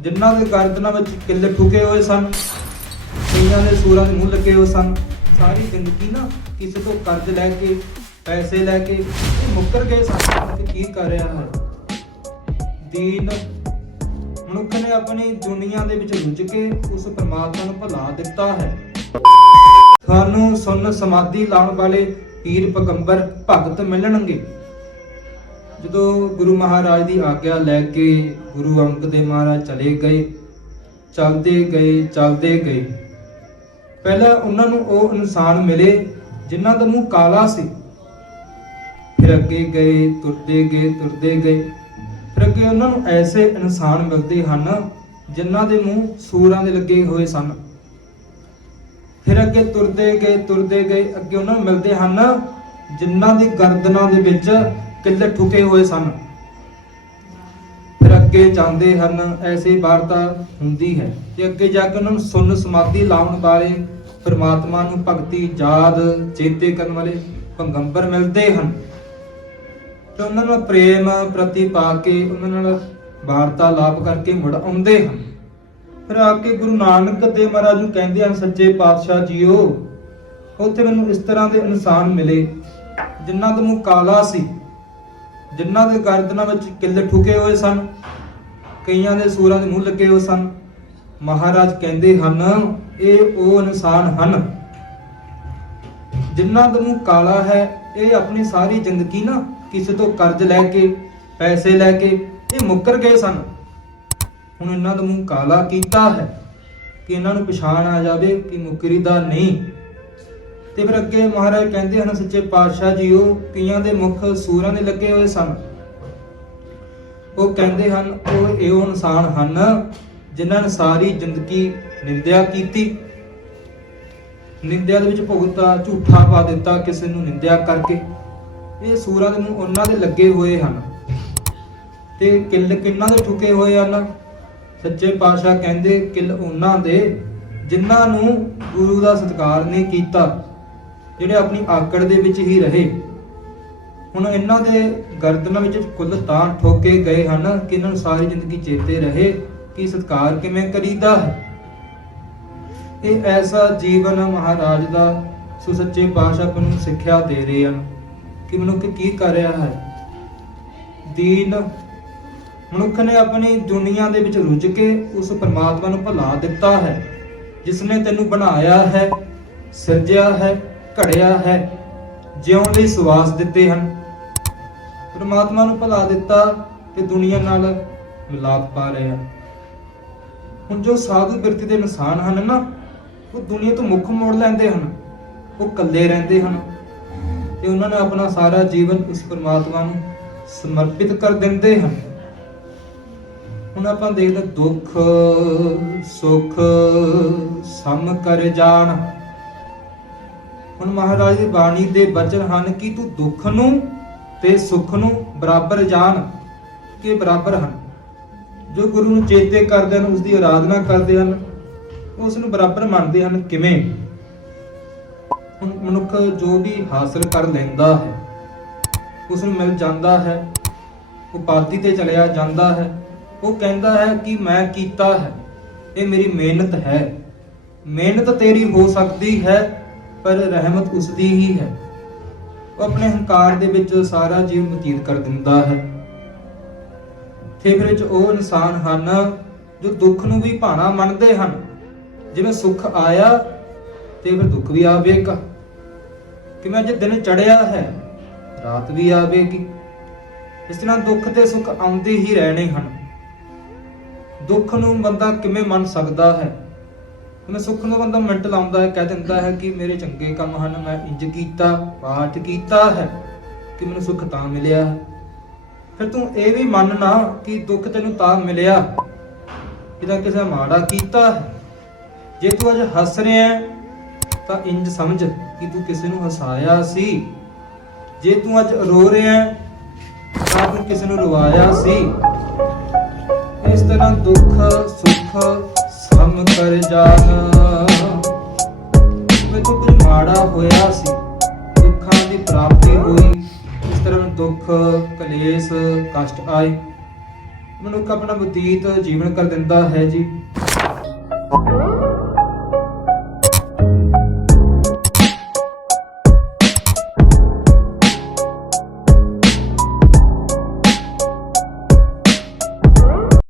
ਜਿਨ੍ਹਾਂ ਦੇ ਗਰਦਨਾਂ ਵਿੱਚ ਕਿੱਲ ਠੁਕੇ ਹੋਏ ਸਨ, ਕਈਆਂ ਦੇ ਸੂਰਾਂ ਦੇ ਮੂੰਹ ਲੱਗੇ ਹੋਏ ਸਨ, ਸਾਰੀ ਜ਼ਿੰਦਗੀ ਨਾ ਕਿਸੇ ਤੋਂ ਕਰਜ਼ ਲੈ ਕੇ, ਪੈਸੇ ਲੈ ਕੇ ਇਹ ਮੁੱਕਰ ਗਏ ਸਨ। ਕਿ ਕੀ ਕਰ ਰਿਹਾ ਹੈ? ਦੀਨ ਮਨੁੱਖ ਨੇ ਆਪਣੀ ਦੁਨੀਆ ਦੇ ਵਿੱਚ ਰੁੱਝ ਕੇ ਉਸ ਪਰਮਾਤਮਾ ਨੂੰ ਭੁਲਾ ਦਿੱਤਾ ਹੈ। ਸਾਨੂੰ ਸੁਣ ਸਮਾਧੀ ਲਾਉਣ ਵਾਲੇ ਪੀਰ ਪਗੰਬਰ ਭਗਤ ਮਿਲਣਗੇ। ਜਦੋਂ ਗੁਰੂ ਮਹਾਰਾਜ ਦੀ ਆਗਿਆ ਲੈ ਕੇ ਗੁਰੂ ਅੰਗਦ ਦੇ ਮਹਾਰਾਜ ਚਲੇ ਗਏ, ਚਲਦੇ ਗਏ ਚਲਦੇ ਗਏ। ਪਹਿਲਾਂ ਉਹਨਾਂ ਨੂੰ ਉਹ ਇਨਸਾਨ ਮਿਲੇ ਜਿਨ੍ਹਾਂ ਦਾ ਮੂੰਹ ਕਾਲਾ ਸੀ। ਫਿਰ ਅੱਗੇ ਗਏ, ਤੁਰਦੇ ਗਏ ਤੁਰਦੇ ਗਏ। ਫਿਰ ਅੱਗੇ ਉਹਨਾਂ ਨੂੰ ਐਸੇ ਇਨਸਾਨ ਮਿਲਦੇ ਹਨ ਜਿਨ੍ਹਾਂ ਦੇ ਮੂੰਹ ਸੂਰਾਂ ਦੇ ਲੱਗੇ ਹੋਏ ਸਨ। ਫਿਰ ਅੱਗੇ ਤੁਰਦੇ ਗਏ ਤੁਰਦੇ ਗਏ, ਅੱਗੇ ਉਹਨਾਂ ਨੂੰ ਮਿਲਦੇ ਹਨ ਜਿਨ੍ਹਾਂ ਦੀ ਗਰਦਨਾਂ ਦੇ ਵਿੱਚ ਕਿੱਲੇ ਠੁਕੇ ਹੋਏ ਸਨ। ਫਿਰ ਅੱਗੇ ਜਾਂਦੇ ਹਨ, ਐਸੀ ਵਾਰਤਾ ਹੁੰਦੀ ਹੈ ਤੇ ਅੱਗੇ ਜਾ ਕੇ ਉਹਨਾਂ ਨੂੰ ਸੁੰਨ ਸਮਾਧੀ ਲਾਉਣ ਵਾਲੇ ਪ੍ਰਮਾਤਮਾ ਨੂੰ ਭਗਤੀ, ਯਾਦ, ਚੇਤੇ ਕਰਨ ਵਾਲੇ ਪੰਗੰਬਰ ਮਿਲਦੇ ਹਨ। ਤੇ ਉਹਨਾਂ ਨਾਲ ਪ੍ਰੇਮ ਪ੍ਰਤੀ ਪਾ ਕੇ ਉਹਨਾਂ ਨਾਲ ਵਾਰਤਾਲਾਪ ਕਰਕੇ ਮੁੜ ਆਉਂਦੇ ਹਨ। ਫਿਰ ਆ ਕੇ ਗੁਰੂ ਨਾਨਕ ਦੇਵ ਮਹਾਰਾਜ ਨੂੰ ਕਹਿੰਦੇ ਹਨ, ਸੱਚੇ ਪਾਤਸ਼ਾਹ ਜੀਓ, ਉੱਥੇ ਮੈਨੂੰ ਇਸ ਤਰ੍ਹਾਂ ਦੇ ਇਨਸਾਨ ਮਿਲੇ ਜਿਨ੍ਹਾਂ ਦਾ ਮੂੰਹ ਕਾਲਾ ਸੀ। ਜਿਨ੍ਹਾਂ ਦੇ ਗਰਦਨਾਂ ਵਿੱਚ ਕਿੱਲ ਠੁਕੇ ਹੋਏ ਸਨ, ਕਈਆਂ ਦੇ ਸੂਰਾਂ ਦੇ ਮੂੰਹ ਲੱਗੇ ਹੋਏ ਸਨ। ਮਹਾਰਾਜ ਕਹਿੰਦੇ ਹਨ, ਇਹ ਉਹ ਇਨਸਾਨ ਹਨ ਜਿਨ੍ਹਾਂ ਦਾ ਮੂੰਹ ਕਾਲਾ ਹੈ। ਇਹ ਆਪਣੀ ਸਾਰੀ ਜ਼ਿੰਦਗੀ ਨਾ ਕਿਸੇ ਤੋਂ ਕਰਜ਼ ਲੈ ਕੇ, ਪੈਸੇ ਲੈ ਕੇ ਇਹ ਮੁੱਕਰ ਗਏ ਸਨ। ਹੁਣ ਇਹਨਾਂ ਦਾ ਮੂੰਹ ਕਾਲਾ ਕੀਤਾ ਹੈ ਕਿ ਇਹਨਾਂ ਨੂੰ ਪਛਾਣ ਆ ਜਾਵੇ ਕਿ ਮੁਕਰੀ ਦਾ ਨਹੀਂ। ਤੇ ਫਿਰ ਅੱਗੇ ਮਹਾਰਾਜ ਕਹਿੰਦੇ ਹਨ, ਸੱਚੇ ਪਾਤਸ਼ਾਹ ਜੀਓ, ਕਈਆਂ ਦੇ ਮੁਖ ਸੂਰਾਂ ਦੇ ਲੱਗੇ ਹੋਏ ਸਨ। ਉਹ ਕਹਿੰਦੇ ਹਨ, ਉਹ ਇਹੋ ਇਨਸਾਨ ਹਨ ਜਿਨ੍ਹਾਂ ਨੇ ਸਾਰੀ ਜ਼ਿੰਦਗੀ ਨਿੰਦਿਆ ਕੀਤੀ। ਨਿੰਦਿਆ ਦੇ ਵਿੱਚ ਭੁਗਤਾ ਝੂਠਾ ਪਾ ਦਿੱਤਾ, ਕਿਸੇ ਨੂੰ ਨਿੰਦਿਆ ਕਰਕੇ। ਇਹ ਸੂਰਾਂ ਦੇ ਮੂੰਹ ਉਹਨਾਂ ਦੇ ਲੱਗੇ ਹੋਏ ਹਨ। ਤੇ ਕਿੱਲ ਕਿੰਨਾਂ ਦੇ ਠੁਕੇ ਹੋਏ ਹਨ? ਸੱਚੇ ਪਾਤਸ਼ਾਹ ਕਹਿੰਦੇ, ਕਿੱਲ ਉਹਨਾਂ ਦੇ ਜਿਨ੍ਹਾਂ ਨੂੰ ਗੁਰੂ ਦਾ ਸਤਿਕਾਰ ਨਹੀਂ ਕੀਤਾ। ਜਿਹੜੇ ਆਪਣੀ ਆਕੜ ਦੇ ਵਿੱਚ ਹੀ ਰਹੇ। ਹੁਣ ਇਹਨਾਂ ਦੇ ਗਰਦਨਾਂ ਵਿੱਚ ਕੁੱਲ ਤਾਂ ਠੋਕੇ ਗਏ ਹਨ ਕਿ ਇਹਨਾਂ ਨੂੰ ਸਾਰੀ ਜ਼ਿੰਦਗੀ ਚੇਤੇ ਰਹੇ ਕਿ ਸਤਿਕਾਰ ਕਿਵੇਂ ਕਰੀਦਾ ਹੈ। ਇਹ ਐਸਾ ਜੀਵਨ ਮਹਾਰਾਜ ਦਾ ਸੋ ਸੱਚੇ ਪਾਤਸ਼ਾਹ ਆਪਾਂ ਨੂੰ ਸਿੱਖਿਆ ਦੇ ਰਹੇ ਹਨ ਕਿ ਮਨੁੱਖ ਕੀ ਕਰ ਰਿਹਾ ਹੈ। ਦੀਨ, ਮਨੁੱਖ ਨੇ ਆਪਣੀ ਦੁਨੀਆ ਦੇ ਵਿੱਚ ਰੁੱਝ ਕੇ ਉਸ ਪਰਮਾਤਮਾ ਨੂੰ ਭੁਲਾ ਦਿੱਤਾ ਹੈ ਜਿਸ ਨੇ ਤੈਨੂੰ ਬਣਾਇਆ ਹੈ, ਸਿਰਜਿਆ ਹੈ ਘੜਿਆ ਹੈ, ਜਿਉਣ ਲਈ ਸੁਆਸ ਦਿੱਤੇ ਹਨ। ਪਰਮਾਤਮਾ ਨੂੰ ਭੁਲਾ ਦਿੱਤਾ ਤੇ ਦੁਨੀਆ ਨਾਲ ਮਿਲਾਪ ਪਾ ਰਹੇ ਹਨ। ਹੁਣ ਜੋ ਸਾਧੂ ਬਿਰਤੀ ਦੇ ਇਨਸਾਨ ਹਨ ਨਾ, ਉਹ ਦੁਨੀਆ ਤੋਂ ਮੁੱਖ ਮੋੜ ਲੈਂਦੇ ਹਨ। ਉਹ ਇਕੱਲੇ ਰਹਿੰਦੇ ਹਨ। ਤੇ ਉਹਨਾਂ ਨੇ ਆਪਣਾ ਸਾਰਾ ਜੀਵਨ ਉਸ ਪਰਮਾਤਮਾ ਨੂੰ ਸਮਰਪਿਤ ਕਰ ਦਿੰਦੇ ਹਨ। ਹੁਣ ਆਪਾਂ ਦੇਖਦੇ ਦੁੱਖ, ਸੁੱਖ ਸਮ ਕਰ ਜਾਣ। ਹੁਣ ਮਹਾਰਾਜ ਦੀ ਬਾਣੀ ਦੇ ਵਚਨ ਹਨ ਕਿ ਤੂੰ ਦੁੱਖ ਨੂੰ ਤੇ ਸੁੱਖ ਨੂੰ ਬਰਾਬਰ ਜਾਣ ਕਿ ਬਰਾਬਰ ਹਨ। ਜੋ ਗੁਰੂ ਨੂੰ ਚੇਤੇ ਕਰਦੇ ਹਨ ਉਸ ਦੀ ਆਰਾਧਨਾ ਕਰਦੇ ਹਨ, ਉਸ ਨੂੰ ਬਰਾਬਰ ਮੰਨਦੇ ਹਨ ਕਿਵੇਂ? ਮਨੁੱਖ ਜੋ ਵੀ ਹਾਸਲ ਕਰ ਲੈਂਦਾ ਹੈ, ਉਸ ਨੂੰ ਮਿਲ ਜਾਂਦਾ ਹੈ, ਉਪਾਧੀ ਤੇ ਚਲਿਆ ਜਾਂਦਾ ਹੈ, ਉਹ ਕਹਿੰਦਾ ਹੈ ਕਿ ਮੈਂ ਕੀਤਾ ਹੈ, ਇਹ ਮੇਰੀ ਮਿਹਨਤ ਹੈ। ਮਿਹਨਤ ਤੇਰੀ ਹੋ ਸਕਦੀ ਹੈ ਪਰ ਰਹਿਮਤ ਉਸ ਦੀ ਹੀ ਹੈ। ਉਹ ਆਪਣੇ ਹੰਕਾਰ ਦੇ ਵਿੱਚ ਸਾਰਾ ਜੀਵਨ ਬਤੀਤ ਕਰ ਦਿੰਦਾ ਹੈ। ਤੇ ਫਿਰ ਵਿੱਚ ਉਹ ਇਨਸਾਨ ਹਨ ਜੋ ਦੁੱਖ ਨੂੰ ਵੀ ਭਾਣਾ ਮੰਨਦੇ ਹਨ। ਜਿਵੇਂ ਸੁੱਖ ਆਇਆ ਤੇ ਫਿਰ ਦੁੱਖ ਵੀ ਆਵੇਗਾ। ਕਿਵੇਂ ਜੇ ਦਿਨ ਚੜਿਆ ਹੈ, ਰਾਤ ਵੀ ਆਵੇਗੀ। ਇਸ ਤਰ੍ਹਾਂ ਦੁੱਖ ਤੇ ਸੁੱਖ ਆਉਂਦੇ ਹੀ ਰਹਿਣੇ ਹਨ। ਦੁੱਖ ਨੂੰ ਬੰਦਾ ਕਿਵੇਂ ਮੰਨ ਸਕਦਾ ਹੈ? ਮੈਂ ਸੁੱਖ ਨੂੰ ਬੰਦਾ ਮਿੰਟ ਲਾਉਂਦਾ ਹੈ, ਕਹਿ ਦਿੰਦਾ ਹੈ ਕਿ ਮੇਰੇ ਚੰਗੇ ਕੰਮ ਹਨ, ਮੈਂ ਇੰਜ ਕੀਤਾ, ਪਾਠ ਕੀਤਾ ਹੈ ਕਿ ਮੈਨੂੰ ਸੁੱਖ ਤਾਂ ਮਿਲਿਆ ਫਿਰ ਤੂੰ ਇਹ ਵੀ ਮੰਨ ਨਾ ਕਿ ਦੁੱਖ ਤੈਨੂੰ ਤਾਂ ਮਿਲਿਆ ਜਿਹਦਾ ਕਿਸੇ ਮਾੜਾ ਕੀਤਾ ਜੇ ਤੂੰ ਅੱਜ ਹੱਸ ਰਿਹਾ ਤਾਂ ਇੰਜ ਸਮਝ ਕਿ ਤੂੰ ਕਿਸੇ ਨੂੰ ਹਸਾਇਆ ਸੀ। ਜੇ ਤੂੰ ਅੱਜ ਰੋ ਰਿਹਾ ਤਾਂ ਤੂੰ ਕਿਸੇ ਨੂੰ ਰਵਾਇਆ ਸੀ। ਇਸ ਤਰ੍ਹਾਂ ਦੁੱਖ, ਸੁੱਖ ਕਰ ਜਾਣ। ਮੈਨੂੰ ਕੁਝ ਮਾੜਾ ਹੋਇਆ ਸੀ, ਦੁੱਖਾਂ ਦੀ ਪ੍ਰਾਪਤੀ ਹੋਈ। ਇਸ ਤਰ੍ਹਾਂ ਦੁੱਖ, ਕਲੇਸ਼, ਕਸ਼ਟ ਆਏ। ਮਨੁੱਖ ਆਪਣਾ ਬਤੀਤ ਜੀਵਨ ਕਰ ਦਿੰਦਾ ਹੈ ਜੀ।